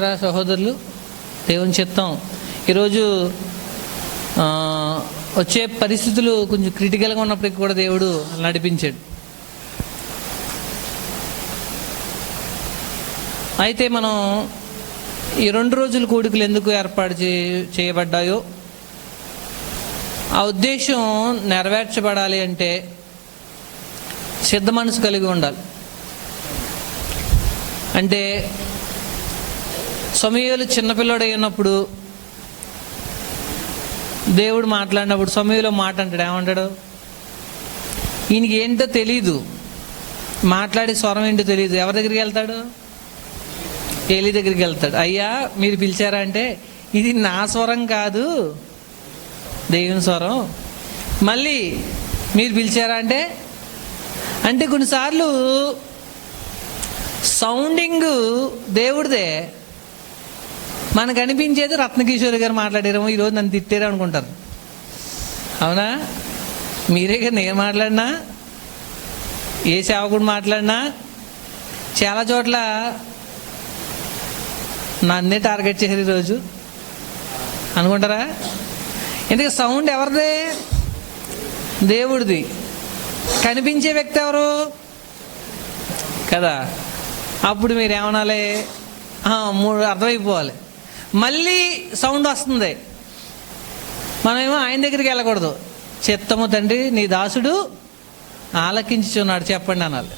సహోదరులు దేవుని చిత్తం. ఈరోజు వచ్చే పరిస్థితులు కొంచెం క్రిటికల్గా ఉన్నప్పటికీ కూడా దేవుడు నడిపించాడు. అయితే మనం ఈ రెండు రోజుల కూడికలు ఎందుకు ఏర్పాటు చే చేయబడ్డాయో ఆ ఉద్దేశం నెరవేర్చబడాలి అంటే సిద్ధ మనసు కలిగి ఉండాలి. అంటే సమయాలు చిన్నపిల్లడు అయినప్పుడు దేవుడు మాట్లాడినప్పుడు సమయంలో మాట అంటాడు. ఏమంటాడు? ఈయనకి ఏంటో తెలీదు. మాట్లాడే స్వరం ఏంటో తెలియదు ఎవరి దగ్గరికి వెళ్తాడు? ఏలి దగ్గరికి వెళ్తాడు. అయ్యా మీరు పిలిచారా అంటే ఇది నా స్వరం కాదు దేవుని స్వరం. మళ్ళీ మీరు పిలిచారా అంటే అంటే కొన్నిసార్లు సౌండింగ్ దేవుడిదే. మనకు అనిపించేది రత్నకిషోర్ గారు మాట్లాడారేమో ఈరోజు నన్ను తిట్టారు అనుకుంటారు. అవునా? మీరే కదా నేను మాట్లాడినా? ఏ సేవకుడు మాట్లాడినా? చాలా చోట్ల నన్నే టార్గెట్ చేశారు ఈరోజు. అనుకుంటారా? ఎందుకు సౌండ్ ఎవరిది? దేవుడిది. కనిపించే వ్యక్తి ఎవరు? కదా. అప్పుడు మీరు ఏమనాలి? మూడు అర్థమైపోవాలి. మళ్ళీ సౌండ్ వస్తుంది. మనమేమో ఆయన దగ్గరికి వెళ్ళకూడదు. చిత్తము తండ్రి నీ దాసుడు ఆలకించుచున్నాడు చెప్పండి అనాలి.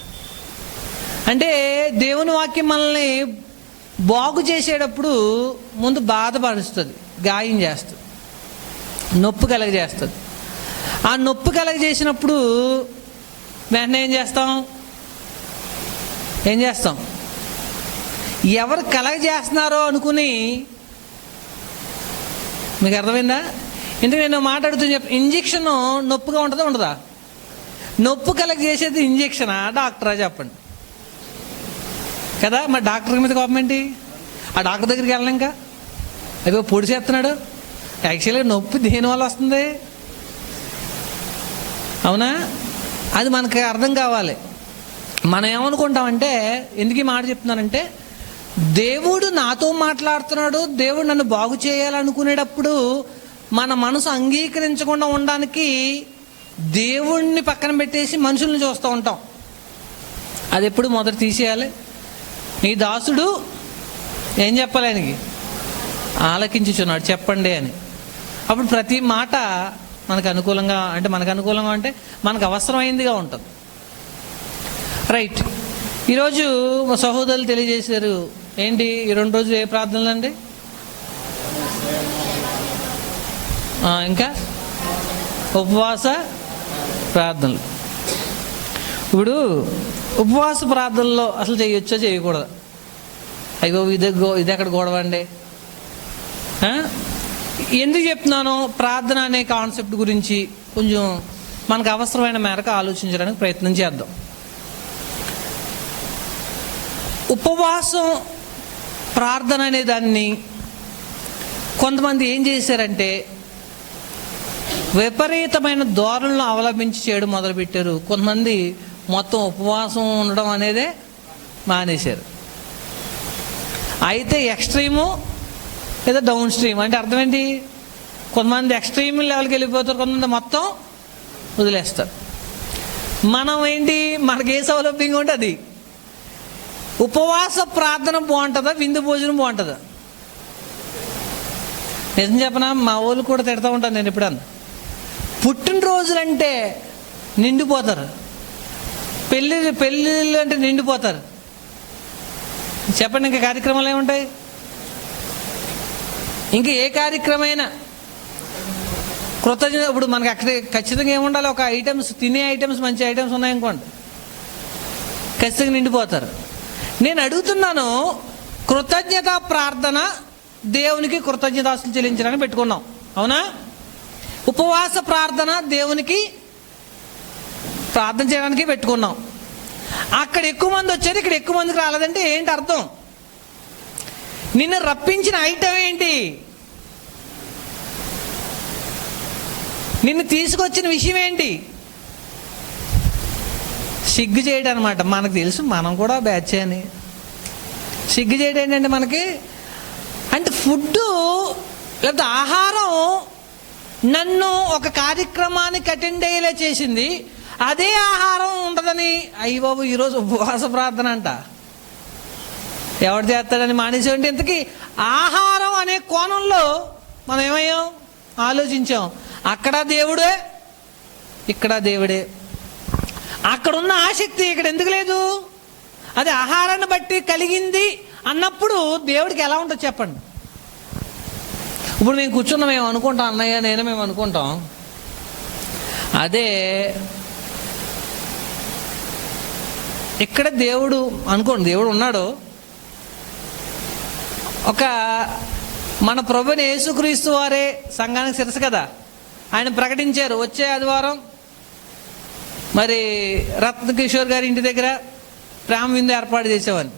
అంటే దేవుని వాక్యం మనల్ని బాగు చేసేటప్పుడు ముందు బాధపరుస్తుంది గాయం చేస్తుంది నొప్పి కలగజేస్తుంది. ఆ నొప్పి కలగజేసినప్పుడు వెంటనే ఏం చేస్తాం? ఏం చేస్తాం? ఎవరు కలగజేస్తున్నారో అనుకుని మీకు అర్థమైందా? ఎందుకు నేను మాట్లాడుతూ చెప్ ఇంజక్షన్ నొప్పిగా ఉంటుందా ఉండదా? నొప్పు కలెక్ట్ చేసేది ఇంజక్షనా? డాక్టరా చెప్పండి. కదా మరి డాక్టర్ మీద కోపం ఏంటి? ఆ డాక్టర్ దగ్గరికి వెళ్ళాం ఇంకా? అయ్యో పొడి చేస్తున్నాడు. యాక్చువల్గా నొప్పి దేనివల్ల వస్తుంది? అవునా? అది మనకి అర్థం కావాలి. మనం ఏమనుకుంటామంటే ఎందుకు ఈ మాట చెప్తున్నానంటే దేవుడు నాతో మాట్లాడుతున్నాడు దేవుడు నన్ను బాగు చేయాలనుకునేటప్పుడు మన మనసు అంగీకరించకుండా ఉండడానికి దేవుణ్ణి పక్కన పెట్టేసి మనుషుల్ని చూస్తూ ఉంటాం. అది ఎప్పుడు మొదట తీసేయాలి? నీ దాసుడు ఏం చెప్పాలి ఆయనకి? ఆలకించుచున్నాడు చెప్పండి అని. అప్పుడు ప్రతి మాట మనకు అనుకూలంగా అంటే మనకు అనుకూలంగా అంటే మనకు అవసరమైందిగా ఉంటుంది. రైట్. ఈరోజు మా సహోదరులు తెలియజేశారు ఏంటి ఈ రెండు రోజులు ఏ ప్రార్థనలు అండి? ఇంకా? ఉపవాస ప్రార్థనలు. ఇప్పుడు ఉపవాస ప్రార్థనలో అసలు చేయొచ్చా చేయకూడదు? అయ్యో ఇది గో- ఇది ఎక్కడ గొడవ అండి? ఎందుకు చెప్తున్నాను? ప్రార్థన అనే కాన్సెప్ట్ గురించి కొంచెం మనకు అవసరమైన మేరకు ఆలోచించడానికి ప్రయత్నం చేద్దాం. ఉపవాసం ప్రార్థన అనే దాన్ని కొంతమంది ఏం చేశారంటే విపరీతమైన ధోరణులను అవలంబించి చేయడం మొదలుపెట్టారు. కొంతమంది మొత్తం ఉపవాసం ఉండడం అనేదే మానేశారు. అయితే ఎక్స్ట్రీము లేదా డౌన్ స్ట్రీమ్ అంటే అర్థం ఏంటి? కొంతమంది ఎక్స్ట్రీమ్ లెవెల్కి వెళ్ళిపోతారు కొంతమంది మొత్తం వదిలేస్తారు. మనం ఏంటి? మనకి ఏ సౌలభ్యంగా ఉంటే అది. ఉపవాస ప్రార్థన బాగుంటుందా? విందు భోజనం బాగుంటుందా? నిజం చెప్పనా? మా వాళ్ళు కూడా తిడతా ఉంటాను నేను ఎప్పుడన్నా. పుట్టినరోజులంటే నిండిపోతారు. పెళ్ళి పెళ్ళిళ్ళు అంటే నిండిపోతారు. చెప్పండి ఇంకా కార్యక్రమాలు ఏముంటాయి? ఇంకా ఏ కార్యక్రమైనా కృతజ్ఞత ఇప్పుడు మనకి అక్కడ ఖచ్చితంగా ఏముండాలి? ఒక ఐటమ్స్ తినే ఐటమ్స్ మంచి ఐటమ్స్ ఉన్నాయనుకోండి. ఖచ్చితంగా నిండిపోతారు. నేను అడుగుతున్నాను కృతజ్ఞత ప్రార్థన దేవునికి కృతజ్ఞతాస్తులు చెల్లించడానికి పెట్టుకున్నాం. అవునా? ఉపవాస ప్రార్థన దేవునికి ప్రార్థన చేయడానికి పెట్టుకున్నాం. అక్కడ ఎక్కువ మంది వచ్చారు ఇక్కడ ఎక్కువ మందికి రాలేదంటే ఏంటి అర్థం? నిన్ను రప్పించిన ఐటమ్ ఏంటి? నిన్ను తీసుకొచ్చిన విషయం ఏంటి? సిగ్గు చేయడం అనమాట మనకు తెలుసు మనం కూడా బ్యాచ్ అని. సిగ్గు చేయడం ఏంటంటే మనకి అంటే ఫుడ్ లేకపోతే ఆహారం నన్ను ఒక కార్యక్రమానికి అటెండ్ అయ్యేలా చేసింది. అదే ఆహారం ఉండదని అయ్యి బాబు ఈరోజు ఉపవాస ప్రార్థన అంట. ఎవడు చేస్తాడని మానేసేవంటే ఇంతకీ? ఆహారం అనే కోణంలో మనం ఏమయ్యాం? ఆలోచించాం. అక్కడ దేవుడే ఇక్కడ దేవుడే. అక్కడున్న ఆసక్తి ఇక్కడ ఎందుకు లేదు? అది ఆహారాన్ని బట్టి కలిగింది అన్నప్పుడు దేవుడికి ఎలా ఉంటుందో చెప్పండి. ఇప్పుడు మేము కూర్చున్నాం మేము అనుకుంటాం అన్నయ్య నేను మేము అనుకుంటాం. అదే ఇక్కడ దేవుడు అనుకోండి దేవుడు ఉన్నాడు. ఒక మన ప్రభుని యేసుక్రీస్తు వారే సంఘానికి శిరస కదా? ఆయన ప్రకటించారు వచ్చే ఆదివారం మరి రత్నకిషోర్ గారి ఇంటి దగ్గర ప్రేమ విందు ఏర్పాటు చేసేవాడిని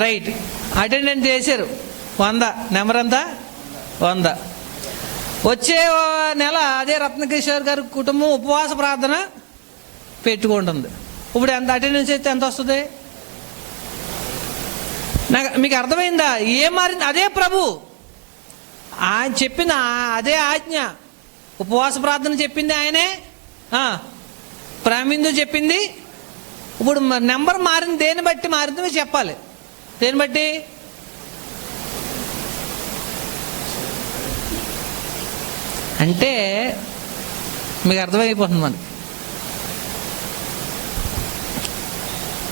రైట్. అటెండెంట్ చేశారు. వంద. నెంబర్ ఎంత? వంద. వచ్చే నెల అదే రత్నకిషోర్ గారి కుటుంబం ఉపవాస ప్రార్థన పెట్టుకుంటుంది. ఇప్పుడు ఎంత అటెండెన్స్ అయితే ఎంత వస్తుంది? నాకు మీకు అర్థమైందా? ఏం మారింది? అదే ప్రభు. ఆయన చెప్పింది అదే ఆజ్ఞ. ఉపవాస ప్రార్థన చెప్పింది ఆయనే. ప్రామిందు చెప్పింది. ఇప్పుడు నెంబర్ మారింది దేన్ని బట్టి మారింది మీరు చెప్పాలి. దేన్ని బట్టి? అంటే మీకు అర్థమైపోతుంది మనకి.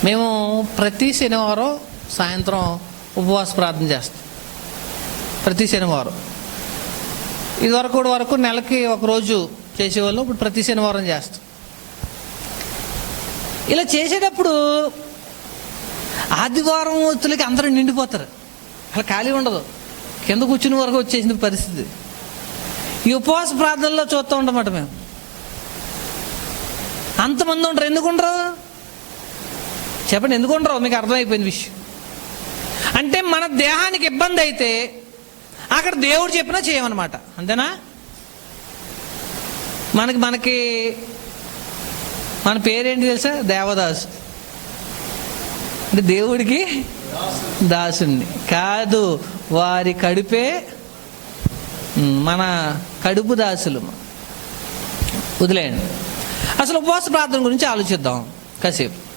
మేము ప్రతి శనివారం సాయంత్రం ఉపవాస ప్రార్థన చేస్తాం. ప్రతి శనివారం. ఇదివరకు కూడా వరకు నెలకి ఒక రోజు చేసేవాళ్ళు ఇప్పుడు ప్రతి శనివారం చేస్తాం. ఇలా చేసేటప్పుడు ఆదివారం వచ్చులకి అందరూ నిండిపోతారు. అలా ఖాళీ ఉండదు. కింద కూర్చుని వరకు వచ్చేసింది పరిస్థితి. ఈ ఉపవాస ప్రార్థనలో చూస్తూ ఉండమాట మేము. అంతమంది ఉంటారు. ఎందుకు ఉండరు? చెప్పండి ఎందుకు ఉండరు? మీకు అర్థమైపోయింది విషయం. అంటే మన దేహానికి ఇబ్బంది అయితే అక్కడ దేవుడు చెప్పినా చేయమన్నమాట. అంతేనా? మనకి మనకి మన పేరేంటి తెలుసా? దేవదాసు. అంటే దేవుడికి దాసుని కాదు వారి కడుపే మన కడుపు దాసులు. వదిలేయండి. అసలు ఉపవాస ప్రార్థన గురించి ఆలోచిద్దాం. కాసేపు.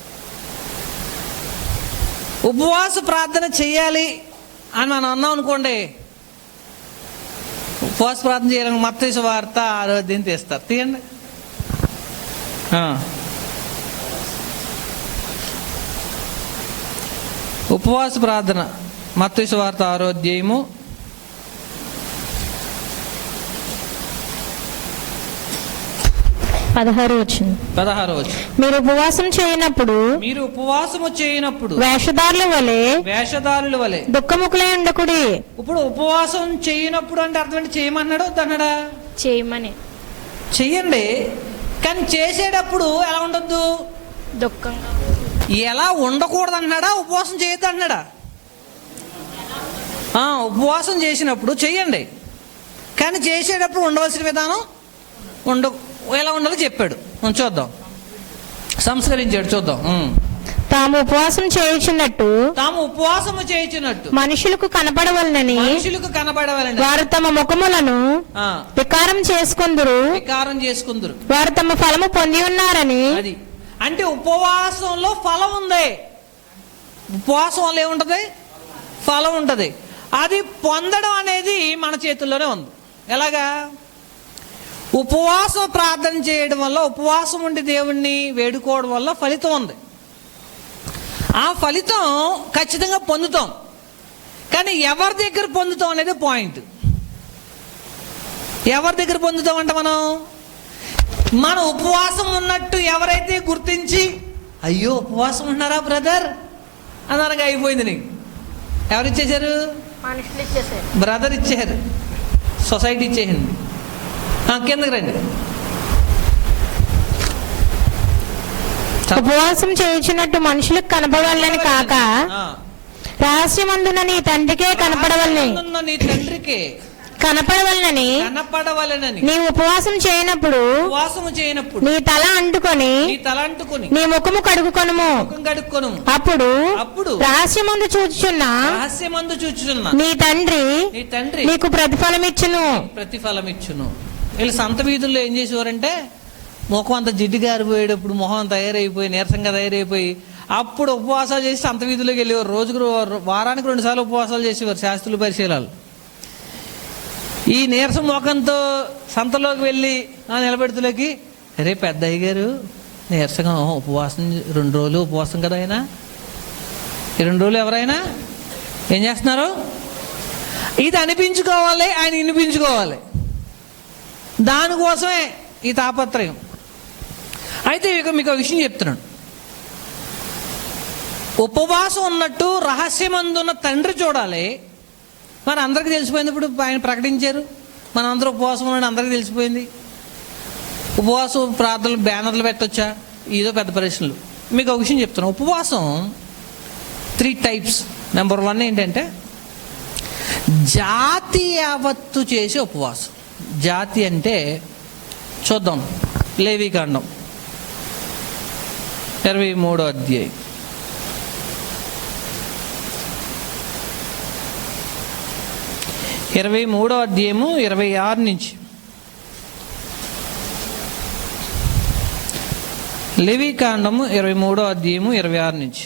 ఉపవాస ప్రార్థన చేయాలి అని మనం అన్నాం అనుకోండి. ఉపవాస ప్రార్థన చేయాలని మత్స్య వార్త ఆరోగ్యం తీస్తారు. తీయండి. ఉపవాస ప్రార్థన మత్తేసు వార్త ఆరోగ్యము పదహారు వచ్చింది పదహారు వచ్చు మీరు ఉపవాసం చేయనప్పుడు మీరు ఉపవాసము చేయనప్పుడు వేషధారుల వలె వేషధారుల వలె దుఃఖముకులే ఉండకుడి. ఇప్పుడు ఉపవాసం చేయనప్పుడు అంటే అర్థం చేయమన్నాడు వద్దన్నాడా? చేయమని. చెయ్యండి. కానీ చేసేటప్పుడు ఎలా ఉండొద్దు? దుఃఖంగా. ఎలా ఉండకూడదు అన్నాడా ఉపవాసం చేయొద్దు అన్నాడా ఆ, ఉపవాసం చేసినప్పుడు చెయ్యండి. కానీ చేసేటప్పుడు ఉండవలసిన విధానం ఉండ ఎలా ఉండాలో చెప్పాడు. చూద్దాం. సంస్కరించాడు చూద్దాం. తాము ఉపవాసం చేయుచున్నట్టు తాము ఉపవాసము చేయించినట్టు మనుషులకు కనపడవలనని మనుషులకు కనబడవాలని వారు తమ ముఖములను వికారం చేసుకుందురు. వికారం చేసుకుందరు. వారు తమ ఫలము పొంది ఉన్నారని అది. అంటే ఉపవాసంలో ఫలం ఉంది. ఉపవాసం వల్ల ఏముంటది? ఫలం ఉంటది. అది పొందడం అనేది మన చేతుల్లోనే ఉంది. ఎలాగా? ఉపవాసం ప్రార్థన చేయడం వల్ల ఉపవాసం ఉండి దేవుణ్ణి వేడుకోవడం వల్ల ఫలితం ఉంది. ఆ ఫలితం ఖచ్చితంగా పొందుతాం. కానీ ఎవరి దగ్గర పొందుతాం అనేది పాయింట్. ఎవరి దగ్గర పొందుతాం అంటే మనం? మన ఉపవాసం ఉన్నట్టు ఎవరైతే గుర్తించి అయ్యో ఉపవాసం ఉన్నారా బ్రదర్? అన్నారగా అయిపోయింది నీకు. ఎవరు ఇచ్చేశారు? ఇచ్చేసారు బ్రదర్ ఇచ్చారు సొసైటీ ఇచ్చేసింది. కిందకి రండి. ఉపవాసం చేయుచున్నట్టు మనుషులకు కనపడవలనని కాక. రహస్యమందున నీ తండ్రికే కనపడవలని. నీ తండ్రికి కనపడవలనని కనపడవలెనని. నీ ఉపవాసం చేయనప్పుడు ఉపవాసము చేయనప్పుడు నీ తల అంటుకొని నీ తల అంటుకొని నీ ముఖము కడుగుకొనుము. ముఖం కడుక్కొను అప్పుడు అప్పుడు రహస్యమందు చూచుచున్న రహస్యమందు చూచుచున్న నీ తండ్రి నీ తండ్రి నీకు ప్రతిఫలమిచ్చును. ప్రతిఫలం ఇచ్చును వీళ్ళు సంత వీధుల్లో ఏం చేసేవారంటే ముఖం అంత జిడ్డు గారిపోయేటప్పుడు మొహం తయారైపోయి నీరసంగా తయారైపోయి అప్పుడు ఉపవాసాలు చేసి సంత వీధిలోకి వెళ్ళేవారు. రోజుకు వారానికి రెండుసార్లు ఉపవాసాలు చేసేవారు శాస్త్రులు పరిశీలాలు. ఈ నీరసం ముఖంతో సంతలోకి వెళ్ళి ఆ నిలబెడుతులోకి అరే పెద్ద అయ్యగారు నీరసంగా ఉపవాసం రెండు రోజులు ఉపవాసం కదా ఆయన? రెండు రోజులు ఎవరైనా? ఏం చేస్తున్నారు? ఇది అనిపించుకోవాలి ఆయన వినిపించుకోవాలి. దానికోసమే ఈ తాపత్రయం. అయితే ఇక మీకు ఒక విషయం చెప్తున్నాను. ఉపవాసం ఉన్నట్టు రహస్యమందున్న తండ్రి చూడాలి. మరి అందరికీ తెలిసిపోయింది ఇప్పుడు ఆయన ప్రకటించారు. మన అందరూ ఉపవాసం ఉన్నాడు అందరికీ తెలిసిపోయింది. ఉపవాసం ప్రార్థనలు బ్యానర్లు పెట్టొచ్చా? ఇదో పెద్ద ప్రశ్నలు. మీకు ఒక విషయం చెప్తున్నాను. ఉపవాసం త్రీ టైప్స్ నెంబర్ వన్ ఏంటంటే జాతి యావత్తు చేసే ఉపవాసం. జాతి అంటే చూద్దాం లేవికాండం. ఇరవై మూడో అధ్యాయం. ఇరవై మూడో అధ్యాయము ఇరవై ఆరు నుంచి. లేవికాండము ఇరవై మూడో అధ్యాయము ఇరవై ఆరు నుంచి.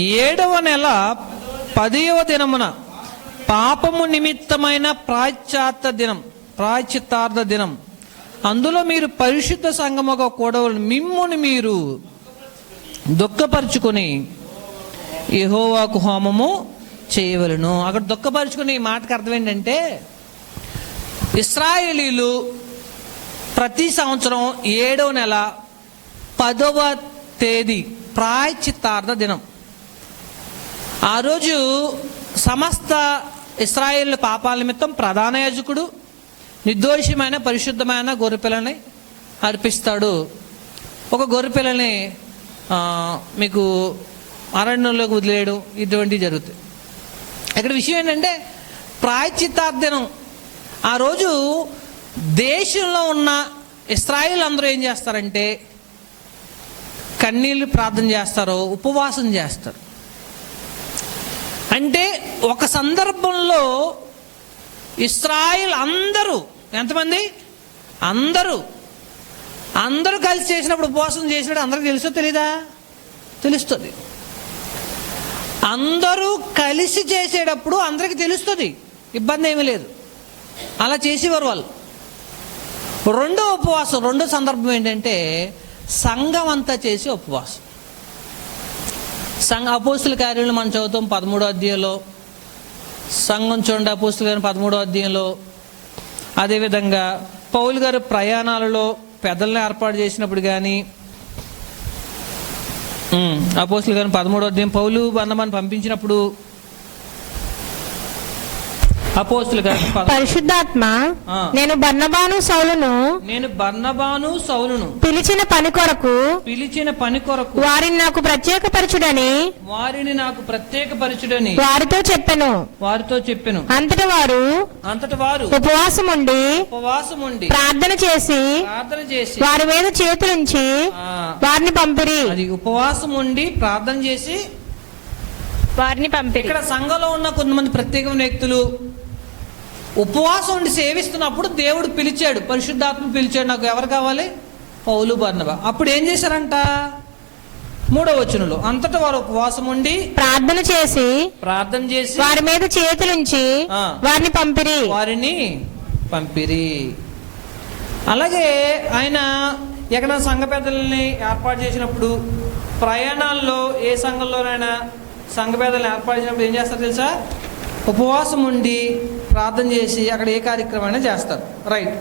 ఏడవ నెల పదవ దినమున పాపము నిమిత్తమైన ప్రాశ్చాత్త దినం ప్రాచితార్థ దినం. అందులో మీరు పరిశుద్ధ సంగముగా కూడవలను. మిమ్ముని మీరు దుఃఖపరుచుకొని యహోవాకు హోమము చేయవలను. అక్కడ దుఃఖపరుచుకునే ఈ మాటకు అర్థం ఏంటంటే ఇస్రాయేలీలు ప్రతి సంవత్సరం ఏడవ నెల పదవ తేదీ ప్రాయచిత్తార్థ దినం. ఆ రోజు సమస్త ఇస్రాయేల్ పాపాల నిమిత్తం ప్రధాన యాజకుడు నిర్దోషమైన పరిశుద్ధమైన గొర్రెపిల్లని అర్పిస్తాడు. ఒక గొర్రెపిల్లని మీకు అరణ్యంలోకి వదిలేయడం ఇటువంటివి జరుగుతాయి. ఇక్కడ విషయం ఏంటంటే ప్రాయచిత్తార్థనం ఆ రోజు దేశంలో ఉన్న ఇస్రాయిల్ అందరూ ఏం చేస్తారంటే కన్నీళ్ళు ప్రార్థన చేస్తారో ఉపవాసం చేస్తారు. అంటే ఒక సందర్భంలో ఇస్రాయిల్ అందరూ ఎంతమంది? అందరూ. అందరూ కలిసి చేసినప్పుడు ఉపవాసం చేసినప్పుడు అందరికి తెలుసో తెలీదా? తెలుస్తుంది. అందరూ కలిసి చేసేటప్పుడు అందరికి తెలుస్తుంది. ఇబ్బంది ఏమీ లేదు. అలా చేసేవారు వాళ్ళు. రెండో ఉపవాసం రెండో సందర్భం ఏంటంటే సంఘం అంతా చేసే ఉపవాసం. సంఘ అపోస్తుల కార్యాలు మనం చదువుతాం పదమూడో అధ్యాయంలో. సంఘం చూడండి అపోస్తుల గారి పదమూడో అధ్యాయంలో. అదేవిధంగా పౌలు గారు ప్రయాణాలలో పెద్దల్ని ఏర్పాటు చేసినప్పుడు కానీ అపోస్తుల గారిని పదమూడో అధ్యాయం పౌలు బంధమాన్ని పంపించినప్పుడు పరిశుద్ధాత్మ. నేను బర్నబాను సౌలును నేను బర్నబాను సౌలును పిలిచిన పని కొరకు పిలిచిన పని కొరకు వారిని నాకు ప్రత్యేకపరచుడని వారిని నాకు ప్రత్యేక పరిచుడని వారితో చెప్పెను. వారితో చెప్పెను. అంతటి వారు అంతటి వారు ఉపవాసం ఉండి ఉపవాసం ఉండి ప్రార్థన చేసి ప్రార్థన చేసి వారి మీద చేతులుంచి వారిని పంపిరి. అది ఉపవాసం ఉండి ప్రార్థన చేసి వారిని పంపిరి. ఇక్కడ సంఘంలో ఉన్న కొంతమంది ప్రత్యేకమైన వ్యక్తులు ఉపవాసం ఉండి సేవిస్తున్నప్పుడు దేవుడు పిలిచాడు పరిశుద్ధాత్మ పిలిచాడు నాకు ఎవరు కావాలి? పౌలు బర్నబా. అప్పుడు ఏం చేశారంట? మూడో వచనంలో అంతటా వారు ఉపవాసం ఉండి ప్రార్థన చేసి ప్రార్థన చేసి వారి మీద చేతులుంచి. వారిని పంపిరి. వారిని పంపిరి. అలాగే ఆయన ఎక్కడ సంఘ పెద్దల్ని ఏర్పాటు చేసినప్పుడు ప్రయాణాల్లో ఏ సంఘంలోనైనా సంఘ పెద్దల్ని ఏర్పాటు చేసినప్పుడు ఏం చేస్తారు తెలుసా? ఉపవాసం ఉండి ప్రార్థన చేసి అక్కడ ఏ కార్యక్రమం చేస్తారు. రైట్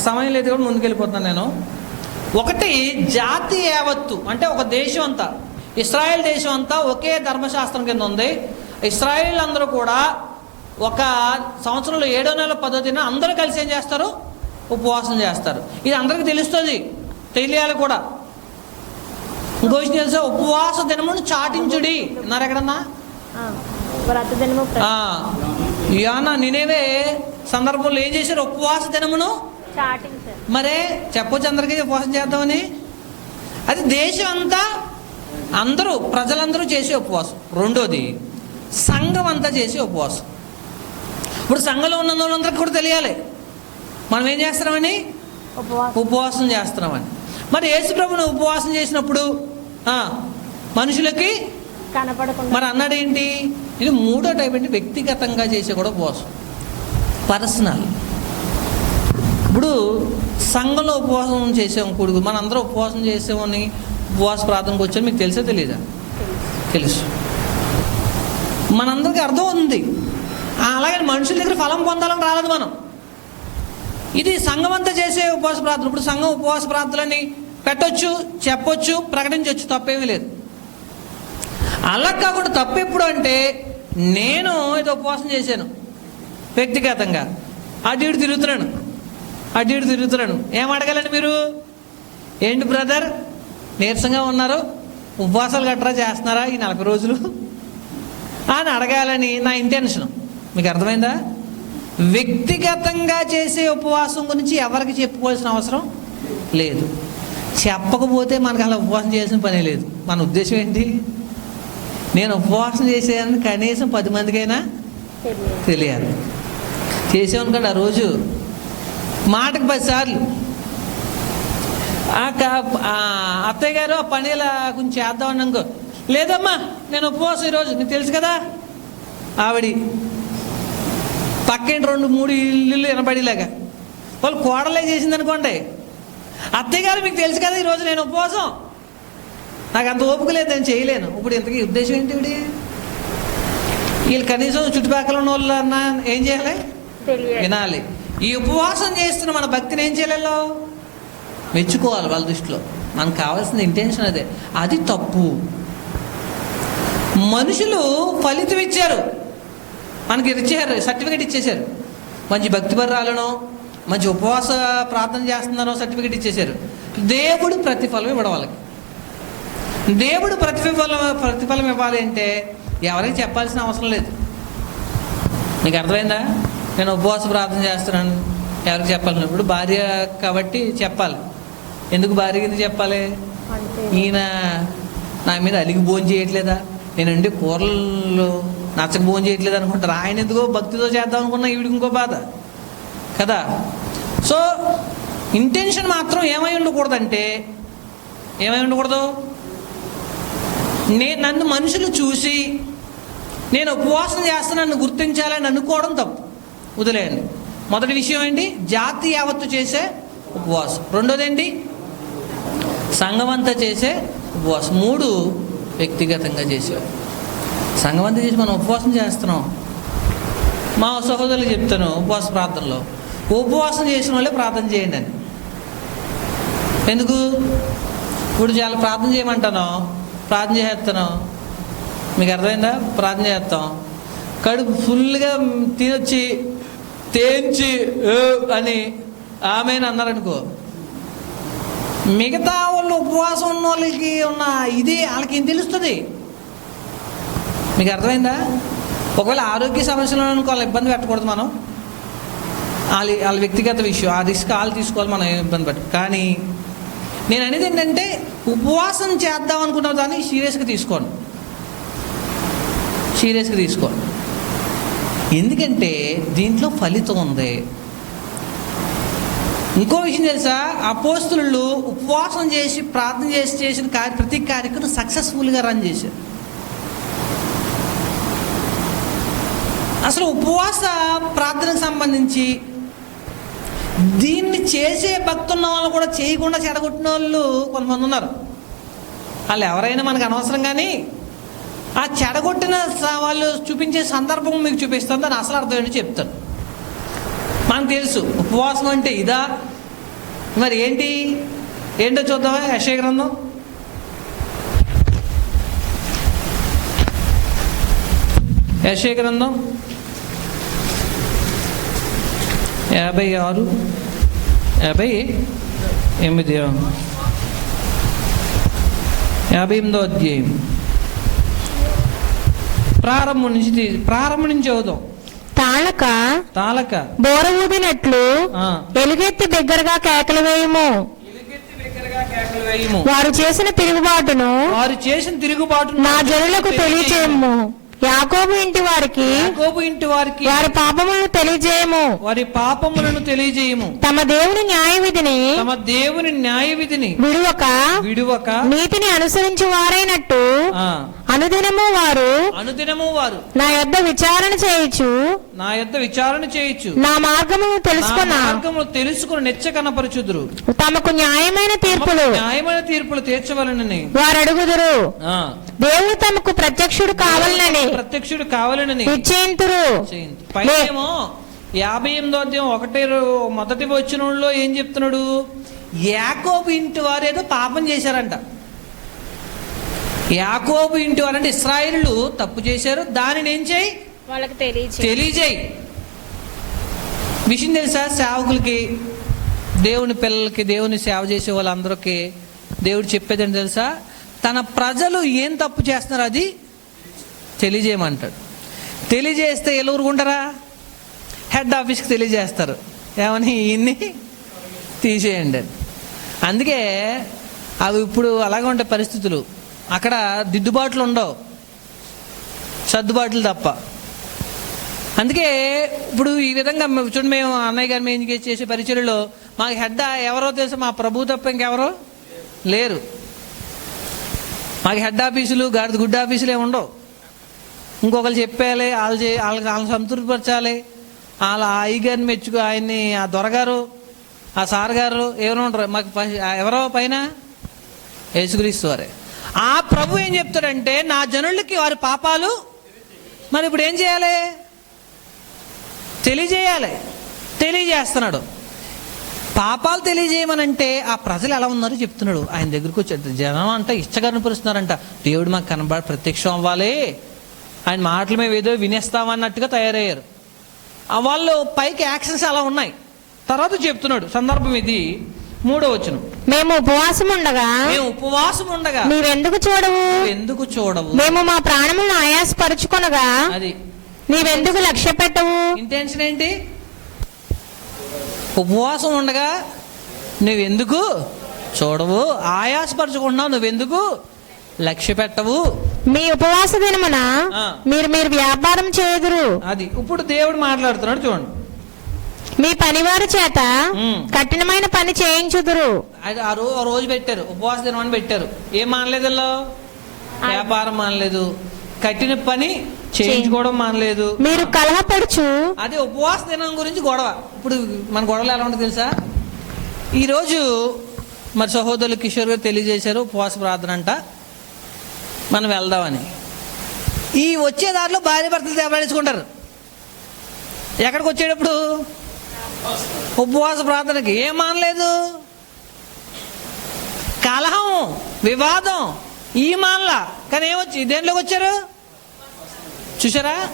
సమయం లేదు కూడా ముందుకెళ్ళిపోతున్నాను నేను. ఒకటి జాతి యావత్తు అంటే ఒక దేశం అంతా. ఇస్రాయెల్ దేశం అంతా ఒకే ధర్మశాస్త్రం కింద ఉంది. ఇస్రాయేల్ అందరూ కూడా ఒక సంవత్సరంలో ఏడో నెల పద్ధతిన అందరూ కలిసి ఏం చేస్తారు? ఉపవాసం చేస్తారు. ఇది అందరికీ తెలుస్తుంది. తెలియాలి కూడా. ఇంకో విషయం తెలుసా? ఉపవాస దినమును చాటించుడి. అన్నారు ఎక్కడన్నా యోనా నినేవే సందర్భంలో ఏం చేశారు? ఉపవాస దినమును? మరే చెప్పొచ్చు అందరికీ ఉపవాసం చేద్దామని. అది దేశం అంతా అందరూ ప్రజలందరూ చేసే ఉపవాసం. రెండోది సంఘం అంతా చేసే ఉపవాసం. ఇప్పుడు సంఘంలో ఉన్న వాళ్ళందరికీ కూడా తెలియాలి. మనం ఏం చేస్తున్నామని? ఉపవాసం. చేస్తున్నామని. మరి యేసుప్రభుని ఉపవాసం చేసినప్పుడు మనుషులకి కనపడకుండా. మరి అన్నాడు ఏంటి ఇది మూడో టైప్ అంటే వ్యక్తిగతంగా చేసే కూడా ఉపవాసం. పర్సనల్. ఇప్పుడు సంఘంలో ఉపవాసం చేసాం కొడుకు మన అందరూ ఉపవాసం చేసామని ఉపవాస ప్రార్థనకు వచ్చాను మీకు తెలిసే తెలీదా? తెలుసు. మనందరికీ అర్థం ఉంది. అలాగే మనుషుల దగ్గర ఫలం పొందాలని రాలేదు మనం. ఇది సంఘం అంతా చేసే ఉపవాస ప్రార్థన. ఇప్పుడు సంఘం ఉపవాస ప్రార్థనని పెట్టొచ్చు చెప్పొచ్చు ప్రకటించవచ్చు తప్పేమీ లేదు. అలా కాకుండా తప్పు ఎప్పుడు అంటే నేను ఇది ఉపవాసం చేశాను. వ్యక్తిగతంగా. అటు ఇటు తిరుగుతున్నాను. అటు ఇటు తిరుగుతున్నాను. ఏం అడగాలండి మీరు? ఏంటి బ్రదర్? నీరసంగా ఉన్నారు. ఉపవాసాలు గట్రా చేస్తున్నారా ఈ నలభై రోజులు? అని అడగాలని నా ఇంటెన్షన్ మీకు అర్థమైందా? వ్యక్తిగతంగా చేసే ఉపవాసం గురించి ఎవరికి చెప్పుకోవాల్సిన అవసరం లేదు. చెప్పకపోతే మనకు అలా ఉపవాసం చేసిన పనే లేదు. మన ఉద్దేశం ఏంటి? నేను ఉపవాసం చేసేదాన్ని కనీసం పది మందికైనా తెలియదు. తెలియాలి. చేసామనుకోండి ఆ రోజు మాటకు పది సార్లు. ఆ క- ఆ అత్తయ్య గారు ఆ పని ఇలా కొంచెం చేద్దామని అనుకో. లేదమ్మా నేను ఉపవాసం ఈరోజు నీకు తెలుసు కదా ఆవిడి పక్కింటి రెండు మూడు ఇల్లు వినబడిలాగా వాళ్ళు కోడలే చేసింది అనుకోండి అత్తయ్య గారు మీకు తెలుసు కదా ఈరోజు నేను ఉపవాసం. నాకు అంత ఓపిక లేదు నేను చేయలేను. ఇప్పుడు ఇంతకీ ఉద్దేశం ఏంటి ఇవిడి వీళ్ళు కనీసం చుట్టుపక్కల ఉన్న వాళ్ళు అన్నా ఏం చేయాలి? వినాలి. ఈ ఉపవాసం చేస్తున్న మన భక్తిని ఏం చేయాలో మెచ్చుకోవాలి వాళ్ళ దృష్టిలో. మనకు కావాల్సిన ఇంటెన్షన్ అదే. అది తప్పు. మనుషులు ఫలితం ఇచ్చారు. మనకి ఇచ్చారు సర్టిఫికేట్ ఇచ్చేశారు. మంచి భక్తి పర్రాలను మంచి ఉపవాస ప్రార్థన చేస్తున్నారో సర్టిఫికేట్ ఇచ్చేశారు. దేవుడు ప్రతిఫలం ఇవ్వడం వాళ్ళకి. దేవుడు ప్రతిఫలం ప్రతిఫలం ఇవ్వాలి అంటే ఎవరికి చెప్పాల్సిన అవసరం లేదు. నీకు అర్థమైందా? నేను ఉపవాస ప్రార్థన చేస్తున్నాను. ఎవరికి చెప్పాలి? ఇప్పుడు భార్య కాబట్టి చెప్పాలి. ఎందుకు భార్య కింద చెప్పాలి? ఈయన నా మీద అలిగి భోజనం చేయట్లేదా? నేనండి కూరలు నచ్చక భోజనం చేయట్లేదు అనుకుంటారు? ఆయన ఎందుకో భక్తితో చేద్దాం అనుకున్నా ఈవిడికి ఇంకో బాధ. కదా? సో ఇంటెన్షన్ మాత్రం ఏమై ఉండకూడదంటే ఏమై ఉండకూడదు? నే నన్ను మనుషులు చూసి నేను ఉపవాసం చేస్తున్నాను గుర్తించాలని అనుకోవడం తప్పు. వదిలేయండి. మొదటి విషయం ఏంటి? జాతి యావత్తు చేసే ఉపవాసం. రెండోది ఏంటి సంఘమంతా చేసే ఉపవాసం. మూడు వ్యక్తిగతంగా చేసేవారు. సంఘమంతా చేసి మనం ఉపవాసం చేస్తున్నాం. మా సహోదరులు చెప్తాను ఉపవాస ప్రార్థనలో. ఉపవాసం చేసిన వాళ్ళే ప్రార్థన చేయండి అని. ఎందుకు? ఇప్పుడు చాలా ప్రార్థన చేయమంటాను ప్రార్థన చేస్తాను మీకు అర్థమైందా? ప్రార్థన చేస్తాం. కడుపు ఫుల్గా తినొచ్చి తేంచి అని ఆమె అన్నారనుకో. మిగతా వాళ్ళు ఉపవాసం ఉన్న వాళ్ళకి ఉన్న ఇది వాళ్ళకి ఏం తెలుస్తుంది? మీకు అర్థమైందా? ఒకవేళ ఆరోగ్య సమస్యలు అనుకో వాళ్ళ ఇబ్బంది పెట్టకూడదు మనం. వాళ్ళ వాళ్ళ వ్యక్తిగత విషయం ఆ రిస్క్ వాళ్ళు తీసుకోవాలి మనం ఏం ఇబ్బంది పెట్ట కానీ నేను అనేది ఏంటంటే ఉపవాసం చేద్దాం అనుకున్న దాన్ని సీరియస్గా తీసుకోండి. సీరియస్గా తీసుకోండి. ఎందుకంటే దీంట్లో ఫలితం ఉంది. ఇంకో విషయం తెలుసా? అపోస్తులు ఉపవాసం చేసి ప్రార్థన చేసి చేసిన కార్య ప్రతి కార్యక్రమం సక్సెస్ఫుల్గా రన్ చేశారు. అసలు ఉపవాస ప్రార్థనకు సంబంధించి దీన్ని చేసే భక్తున్న వాళ్ళు కూడా చేయకుండా చెడగొట్టిన వాళ్ళు కొంతమంది ఉన్నారు. వాళ్ళు ఎవరైనా మనకు అనవసరం కానీ ఆ చెడగొట్టిన స- వాళ్ళు చూపించే సందర్భం మీకు చూపిస్తాను దాని అసలు అర్థం ఏంటో చెప్తాను. మనకు తెలుసు ఉపవాసం అంటే ఇదా? మరి ఏంటి? ఏంటో చూద్దామా యశయ గ్రంథం? యశయ గ్రంథం? యాభై ఆరు యాభై ఎనిమిది యాభై ఎనిమిదో అధ్యాయం. ప్రారంభం నుంచి ప్రారంభం నుంచి చదువుదాం. తాళక తాలక బోర ఊదినట్లు. ఎలుగెత్తి దగ్గరగా కేకలు వేయము. వారు చేసిన తిరుగుబాటును వారు చేసిన తిరుగుబాటు నా జనులకు తెలియచేయము. యాకోబు ఇంటి వారికి యాకోబు ఇంటి వారికి వారి పాపములను తెలియజేయము. వారి పాపములను తెలియజేయము. తమ దేవుని న్యాయ విధిని తమ దేవుని న్యాయ విధిని విడువక విడువక నీతిని అనుసరించి వారైనట్టు అనుదినము వారు అనుదినము వారు నా యొద్ద విచారణ చేయొచ్చు నా యొద్ద విచారణ చేయొచ్చు. నా మార్గము తెలుసుకున్న మార్గములు తెలుసుకుని నెచ్చ కనపరచుదురు తమకు న్యాయమైన తీర్పులు. న్యాయమైన తీర్పులు తీర్చవలనని. వారు అడుగుదురు దేవుడు తమకు ప్రత్యక్షుడు కావాలని ప్రత్యక్షుడు కావాలనని. నిశ్చయింతురు. చేయండి. పైన ఏమో యాభై ఎనిమిదో అధ్యాయం ఒకటి మొదటి వచ్చినంలో ఏం చెప్తున్నాడు? యాకోబు ఇంటి వారు ఏదో పాపం చేశారంట. యాకోబు ఇంటి వారు అంటే ఇస్రాయిలు తప్పు చేశారు. దానిని ఏం చేయి? వాళ్ళకి తెలియజేయి. విషయం తెలుసా? సేవకులకి దేవుని పిల్లలకి దేవుని సేవ చేసే వాళ్ళందరికీ దేవుడు చెప్పేది తెలుసా? తన ప్రజలు ఏం తప్పు చేస్తున్నారు అది తెలియజేయమంటాడు. తెలియజేస్తే ఎలా ఊరుకుంటారా? హెడ్ ఆఫీస్కి తెలియజేస్తారు. ఏమని? ఇన్ని తీసేయండి అని. అందుకే అవి ఇప్పుడు అలాగే ఉంటాయి పరిస్థితులు. అక్కడ దిద్దుబాట్లు ఉండవు. సర్దుబాట్లు తప్ప. అందుకే ఇప్పుడు ఈ విధంగా చూడండి మేము అన్నయ్య గారు మేము చేసే పరిచయలో మాకు హెడ్ ఎవరో తెలుసు? మా ప్రభు తప్ప ఇంకెవరో లేరు. మాకు హెడ్ ఆఫీసులు గాడిద గుడ్ ఆఫీసులు ఏమి ఉండవు. ఇంకొకరు చెప్పాలి వాళ్ళు చే వాళ్ళకి వాళ్ళని సంతృప్తిపరచాలి. వాళ్ళ ఆ అయ్యగారిని మెచ్చుకో ఆయన్ని ఆ దొరగారు ఆ సార్ గారు ఎవరో ఉంటారు. మాకు ప- ఎవరో పైన? యేసుక్రీస్తు వారే. ఆ ప్రభు ఏం చెప్తాడంటే నా జనులకి వారి పాపాలు మరి ఇప్పుడు ఏం చేయాలి? తెలియజేయాలి. తెలియజేస్తున్నాడు. పాపాలు తెలియజేయమనంటే ఆ ప్రజలు ఎలా ఉన్నారో చెప్తున్నాడు. ఆయన దగ్గరికి వచ్చాడు. జనం అంట ఇష్టకనిపిస్తున్నారంట దేవుడు మాకు కనబడి ప్రత్యక్షం అవ్వాలి. ఆయన మాటలు మేము ఏదో వినేస్తామన్నట్టుగా తయారయ్యారు. ఆ వాళ్ళు పైకి యాక్షన్స్ అలా ఉన్నాయి. తర్వాత చెప్తున్నాడు సందర్భం ఇది. మూడో వచనం. మేము ఉపవాసం ఉండగా మేము ఉపవాసం ఉండగా నీవెందుకు చూడవు? ఎందుకు చూడవు? మేము మా ప్రాణములను ఆయాసపరుచుకొనగా అది నీవెందుకు లక్ష్య పెట్టవు? ఇంటెన్షన్ ఏంటి? ఉపవాసం ఉండగా నువ్వెందుకు చూడవు? ఆయాసపరచుకుంటున్నావు నువ్వెందుకు లక్ష్య పెట్టవు? మీ ఉపవాస దినమున. మీరు మీరు వ్యాపారం చేయుదురు. అది. ఇప్పుడు దేవుడు మాట్లాడుతున్నాడు చూడండి. మీ పనివారి చేత. కఠినమైన పని చేయించుదురు. అది ఆ రోజు ఆ రోజు పెట్టారు. ఉపవాస దినం అని పెట్టారు. ఏం మానలేదు? వ్యాపారం మానలేదు. కట్టిన పని చేయించుకోవడం మానలేదు. మీరు కలహపడుచు. అదే ఉపవాస దినం గురించి గొడవ. ఇప్పుడు మన గొడవలు ఎలా ఉంటుంది తెలుసా? ఈరోజు మరి సహోదరులు కిషోర్ గారు తెలియజేశారు ఉపవాస ప్రార్థన అంట. మనం వెళ్దామని. ఈ వచ్చే దారిలో భార్య భర్తలు దెబ్బలాడించుకుంటారు ఎక్కడికి వచ్చేటప్పుడు? ఉపవాస ప్రార్థనకి. ఏం మానలేదు? కలహం వివాదం ఈ మానలా. కానీ ఏమొచ్చి దేంట్లోకి వచ్చారు? చూసారా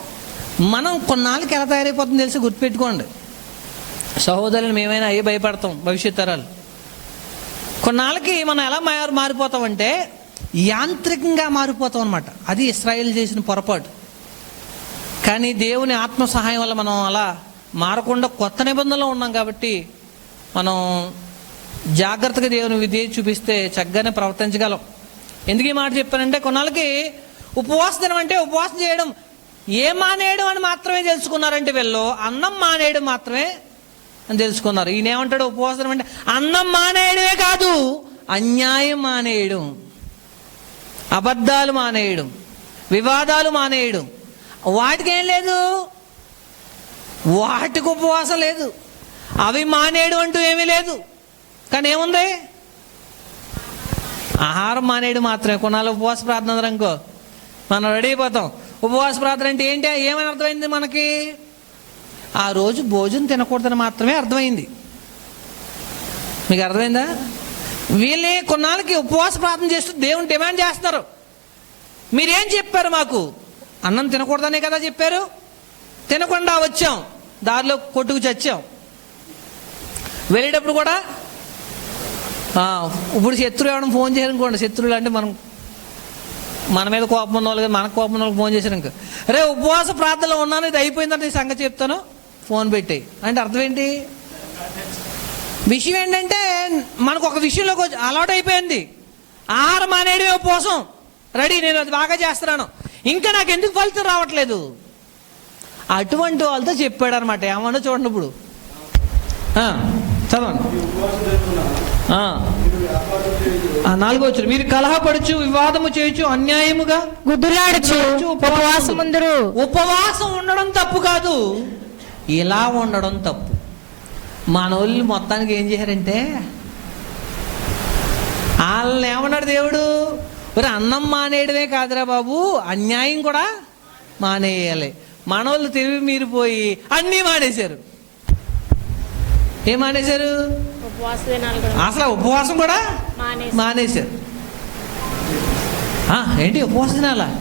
మనం కొన్నాళ్ళకి ఎలా తయారైపోతుంది తెలిసి గుర్తుపెట్టుకోండి. సహోదరులు మేమైనా అయ్యి భయపడతాం భవిష్యత్ తరాలు. కొన్నాళ్ళకి మనం ఎలా మారు మారిపోతామంటే యాంత్రికంగా మారిపోతాం అనమాట అది ఇస్రాయిల్ చేసిన పొరపాటు. కానీ దేవుని ఆత్మ సహాయం వల్ల మనం అలా మారకుండా కొత్త నిబంధనలో ఉన్నాం కాబట్టి మనం జాగ్రత్తగా దేవుని విధి చూపిస్తే చక్కగానే ప్రవర్తించగలం. ఎందుకు ఈ మాట చెప్పానంటే కొన్నాళ్ళకి ఉపవాస దినం అంటే ఉపవాసం చేయడం ఏ మానేయడం అని మాత్రమే తెలుసుకున్నారంటే వీళ్ళు? అన్నం మానేయడం మాత్రమే అని తెలుసుకున్నారు. ఈయన ఏమంటాడు ఉపవాసం అంటే అన్నం మానేయడమే కాదు అన్యాయం మానేయడం అబద్ధాలు మానేయడం వివాదాలు మానేయడం. వాటికి ఏం లేదు? వాటికి ఉపవాసం లేదు. అవి మానేయడం అంటూ ఏమీ లేదు. కానీ ఏముంది? ఆహారం మానేయడం మాత్రమే. కొన్నాళ్ళు ఉపవాస ప్రార్థన అనుకో మనం రెడీ అయిపోతాం. ఉపవాస ప్రార్థన అంటే ఏంటి? ఏమని అర్థమైంది మనకి? ఆ రోజు భోజనం తినకూడదని మాత్రమే అర్థమైంది. మీకు అర్థమైందా? వీళ్ళే కొన్నాళ్ళకి ఉపవాస ప్రార్థన చేస్తూ దేవుని డిమాండ్ చేస్తున్నారు. మీరేం చెప్పారు మాకు? అన్నం తినకూడదనే కదా చెప్పారు? తినకుండా వచ్చాం. దారిలో కొట్టుకు చచ్చాం. వెళ్ళేటప్పుడు కూడా ఇప్పుడు శత్రువు ఏమైనా ఫోన్ చేయాలనుకోండి శత్రువులు అంటే మనం మన మీద కోపం ఉన్న వాళ్ళు మనకు కోపం ఉన్న వాళ్ళకి ఫోన్ చేశారు ఇంకా. రే ఉపవాస ప్రార్థనలో ఉన్నాను ఇది అయిపోయిందంటే ఈ సంగతి చెప్తాను. ఫోన్ పెట్టాయి. అంటే అర్థం ఏంటి? విషయం ఏంటంటే మనకు ఒక విషయంలోకి వచ్చి అలవాటు అయిపోయింది. ఆహారం అనేది ఉపవాసం. రెడీ నేను అది బాగా చేస్తున్నాను. ఇంకా నాకు ఎందుకు ఫలితం రావట్లేదు? అటువంటి వాళ్ళతో చెప్పాడు అనమాట ఏమన్నా చూడండి ఇప్పుడు. చదవండి. నాలుగో వచ్చారు మీరు కలహపడుచు వివాదము చేయొచ్చు అన్యాయముగా గుద్దులాడుచు ఉపవాసం ముందరు ఉపవాసం ఉండడం తప్పు కాదు. ఇలా ఉండడం తప్పు. మన వాళ్ళు మొత్తానికి ఏం చేశారంటే వాళ్ళని ఏమన్నాడు దేవుడు? మరి అన్నం మానేయడమే కాదురా బాబు అన్యాయం కూడా మానేయాలి. మన వాళ్ళు తెలివి మీరిపోయి అన్నీ మానేశారు. ఏం మానేశారు? అసలు ఉపవాసం కూడా మానేశారు. ఏంటి ఉపవాస దినాలా?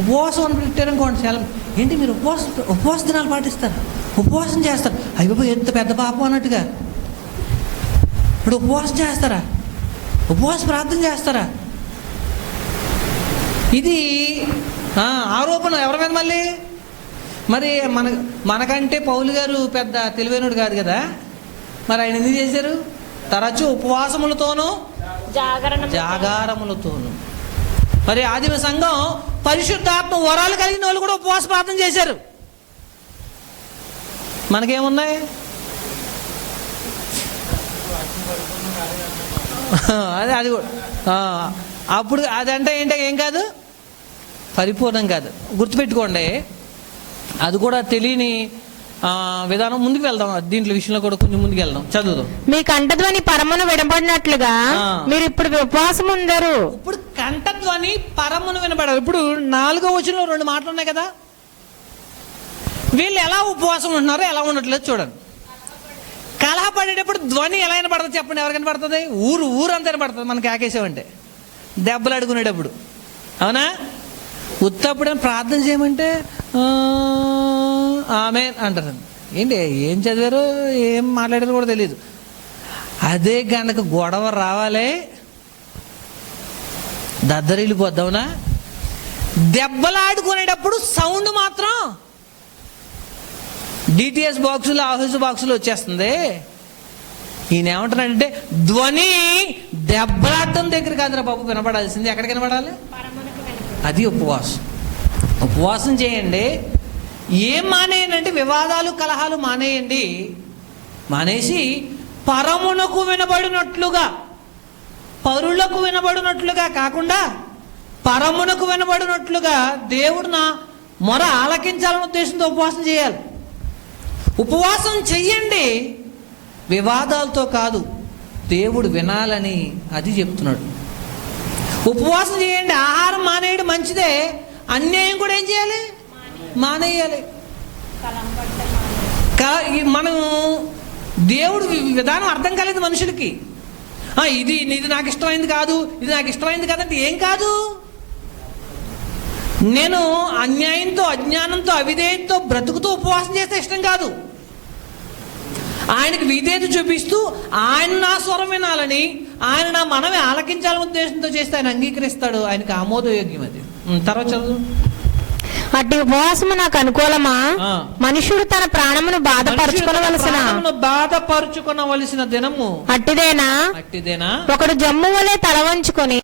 ఉపవాసం అని పెట్టారనుకోండి చాలా ఏంటి మీరు ఉపవాస ఉపవాస దినాలు పాటిస్తారు? ఉపవాసం చేస్తారు. అయ్యో ఎంత పెద్ద పాపం అన్నట్టుగా. ఇప్పుడు ఉపవాసం చేస్తారా? ఉపవాస ప్రార్థన చేస్తారా? ఇది ఆరోపణ ఎవరి మీద మళ్ళీ? మరి మన మనకంటే పౌలు గారు పెద్ద తెలివైనడు కాదు కదా? మరి ఆయన ఎందుకు చేశారు? తరచూ ఉపవాసములతోనూ? జాగారములతోను. మరి ఆదిమ సంఘం పరిశుద్ధాత్మ వరాలు కలిగిన వాళ్ళు కూడా ఉపవాస ప్రార్థన చేశారు. మనకేమున్నాయి? అదే అది కూడా. అప్పుడు అదంటే ఏంటో ఏం కాదు? పరిపూర్ణం కాదు. గుర్తుపెట్టుకోండి అది కూడా తెలియని విధానం ముందుకు వెళ్దాం. దీంట్లో విషయంలో కూడా కొంచెం ముందుకు వెళ్దాం. చదువుదాం. మీ కంఠధ్వని పరమును వినబడినట్లుగా. మీరు ఇప్పుడు ఉపవాసం ఉందరు. ఇప్పుడు కంఠధ్వని పరమును వినబడాలి ఇప్పుడు నాలుగో వచనంలో రెండు మాటలు ఉన్నాయి కదా. వీళ్ళు ఎలా ఉపవాసం ఉంటున్నారో ఎలా ఉండట్లేదు చూడండి. కలహపడేటప్పుడు ధ్వని ఎలా వినపడుతుంది చెప్పండి. ఎవరికి వినపడుతుంది? ఊరు ఊరు అంతా వినపడుతుంది. మనకి ఆకేసామంటే దెబ్బలు అడుగునేటప్పుడు. అవునా? ఉత్తప్పుడు ప్రార్థన చేయమంటే "ఆ, ఆమె అంటారు. ఏంటి ఏం చదివారు ఏం మాట్లాడారో కూడా తెలియదు అదే గనక గొడవ రావాలి దద్దరిల్లిపోద్దావునా దెబ్బలాడుకునేటప్పుడు సౌండ్ మాత్రం డిటిఎస్ బాక్సులు ఆఫీస్ బాక్సులు వచ్చేస్తుంది. ఈయన ఏమంటున్నాడంటే ధ్వని దెబ్బలాడటం దగ్గర కాదురా బాబు వినపడాల్సింది. ఎక్కడ వినపడాలి అది ఉపవాసం. ఉపవాసం చేయండి. ఏం మానేయండి? అంటే వివాదాలు కలహాలు మానేయండి. మానేసి పరమునకు వినబడినట్లుగా పరులకు వినబడినట్లుగా కాకుండా పరమునకు వినబడినట్లుగా దేవుడు నా మొర ఆలకించాలనే ఉద్దేశంతో ఉపవాసం చేయాలి. ఉపవాసం చెయ్యండి. వివాదాలతో కాదు దేవుడు వినాలని అది చెప్తున్నాడు. ఉపవాసం చేయండి. ఆహారం మానేయడం మంచిదే. అన్యాయం కూడా ఏం చేయాలి? మానేయాలి. మనం దేవుడు విధానం అర్థం కాలేదు మనుషులకి. ఆ, ఇది ఇది నాకు ఇష్టమైంది కాదు ఇది నాకు ఇష్టమైంది కాదంటే ఏం కాదు? నేను అన్యాయంతో అజ్ఞానంతో అవిధేయంతో బ్రతుకుతూ ఉపవాసం చేస్తే ఇష్టం కాదు. ఆయనకి విధేయత చూపిస్తూ ఆయన నా స్వరం వినాలని ఆయన నా మనమే ఆలకించాలనే ఉద్దేశంతో చేస్తే ఆయన అంగీకరిస్తాడు. ఆయనకి ఆమోదయోగ్యం అది. తర్వాత చదువు. అట్టి ఉపవాసము నాకు అనుకూలమా. మనుషుడు తన ప్రాణమును బాధపరచుకోవలసిన బాధపరుచుకొనవలసిన దినము. అట్టిదేనా? అట్టిదేనా? ఒకడు జమ్ము వలె తల వంచుకొని